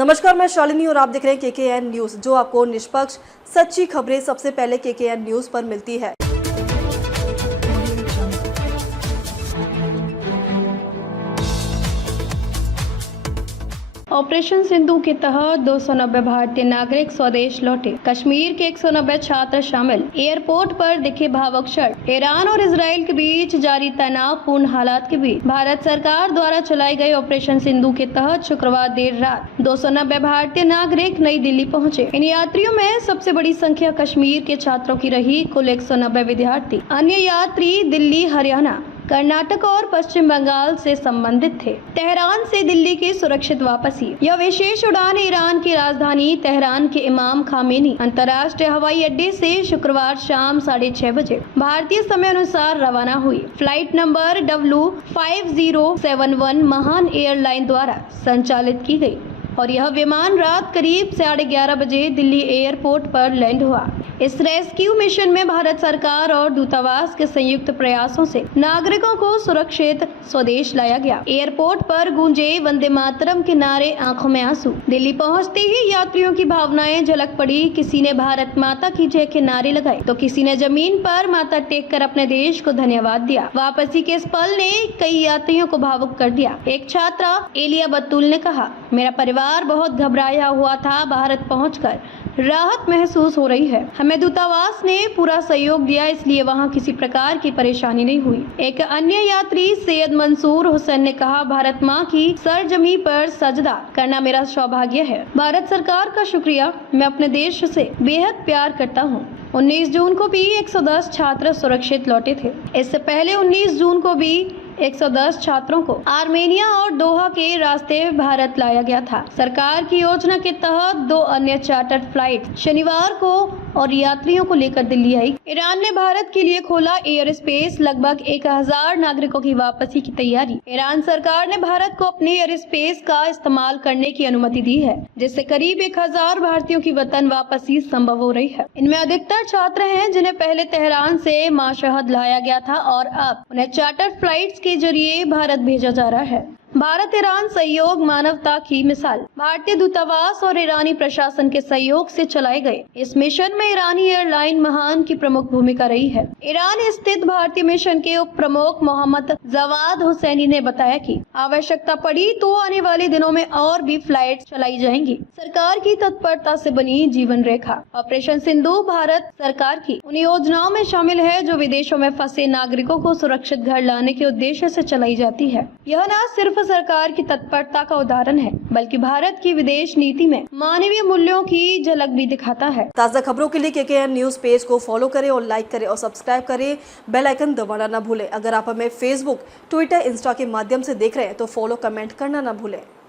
नमस्कार, मैं शालिनी और आप देख रहे हैं केकेएन न्यूज, जो आपको निष्पक्ष सच्ची खबरें सबसे पहले केकेएन न्यूज पर मिलती है। ऑपरेशन सिंधु के तहत 290 भारतीय नागरिक स्वदेश लौटे। कश्मीर के 190 छात्र शामिल। एयरपोर्ट पर दिखे भावुक क्षण। ईरान और इजराइल के बीच जारी तनावपूर्ण हालात के बीच भारत सरकार द्वारा चलाई गई ऑपरेशन सिंधु के तहत शुक्रवार देर रात 290 भारतीय नागरिक नई दिल्ली पहुंचे। इन यात्रियों में सबसे बड़ी संख्या कश्मीर के छात्रों की रही। कुल 190 विद्यार्थी। अन्य यात्री दिल्ली, हरियाणा, कर्नाटक और पश्चिम बंगाल से संबंधित थे। तेहरान से दिल्ली की सुरक्षित वापसी। यह विशेष उड़ान ईरान की राजधानी तेहरान के इमाम खामेनी अंतर्राष्ट्रीय हवाई अड्डे से शुक्रवार शाम 6:30 बजे भारतीय समय अनुसार रवाना हुई। फ्लाइट नंबर W5071 महान एयरलाइन द्वारा संचालित की गई और यह विमान रात करीब 11:30 बजे दिल्ली एयरपोर्ट पर लैंड हुआ। इस रेस्क्यू मिशन में भारत सरकार और दूतावास के संयुक्त प्रयासों से नागरिकों को सुरक्षित स्वदेश लाया गया। एयरपोर्ट पर गूंजे वंदे मातरम के नारे, आंखों में आंसू। दिल्ली पहुंचते ही यात्रियों की भावनाएं झलक पड़ी। किसी ने भारत माता की जय के नारे लगाए तो किसी ने जमीन पर माथा टेक कर अपने देश को धन्यवाद दिया। वापसी के इस पल ने कई यात्रियों को भावुक कर दिया। एक छात्रा एलिया बतूल ने कहा, मेरा परिवार बहुत घबराया हुआ था। भारत पहुंचकर राहत महसूस हो रही है। हमें दूतावास ने पूरा सहयोग दिया, इसलिए वहां किसी प्रकार की परेशानी नहीं हुई। एक अन्य यात्री सैयद मंसूर हुसैन ने कहा, भारत माँ की सरजमी पर सजदा करना मेरा सौभाग्य है। भारत सरकार का शुक्रिया। मैं अपने देश से बेहद प्यार करता हूँ। 19 जून को भी 110 छात्र सुरक्षित लौटे थे। इससे पहले 19 जून को भी 110 छात्रों को आर्मेनिया और दोहा के रास्ते भारत लाया गया था। सरकार की योजना के तहत 2 अन्य चार्टर्ड फ्लाइट शनिवार को और यात्रियों को लेकर दिल्ली आई। ईरान ने भारत के लिए खोला एयर स्पेस। लगभग 1000 नागरिकों की वापसी की तैयारी। ईरान सरकार ने भारत को अपने एयर स्पेस का इस्तेमाल करने की अनुमति दी है, जिससे करीब 1000 भारतीयों की वतन वापसी संभव हो रही है। इनमें अधिकतर छात्र हैं जिन्हें पहले तेहरान से माशहद लाया गया था और अब उन्हें चार्टर फ्लाइट्स के जरिए भारत भेजा जा रहा है। भारत ईरान सहयोग मानवता की मिसाल। भारतीय दूतावास और ईरानी प्रशासन के सहयोग से चलाए गए इस मिशन में ईरानी एयरलाइन महान की प्रमुख भूमिका रही है। ईरान स्थित भारतीय मिशन के उप प्रमुख मोहम्मद जवाद हुसैनी ने बताया कि आवश्यकता पड़ी तो आने वाले दिनों में और भी फ्लाइट चलाई जाएंगी। सरकार की तत्परता से बनी जीवन रेखा। ऑपरेशन सिंधु भारत सरकार की उन योजनाओं में शामिल है जो विदेशों में फंसे नागरिकों को सुरक्षित घर लाने के उद्देश्य से चलाई जाती है। यह न सिर्फ सरकार की तत्परता का उदाहरण है, बल्कि भारत की विदेश नीति में मानवीय मूल्यों की झलक भी दिखाता है। ताज़ा खबरों के लिए केकेएन न्यूज पेज को फॉलो करें और लाइक करें और सब्सक्राइब करें। बेल आइकन दबाना ना भूलें। अगर आप हमें फेसबुक, ट्विटर, इंस्टा के माध्यम से देख रहे हैं तो फॉलो, कमेंट करना ना भूलें।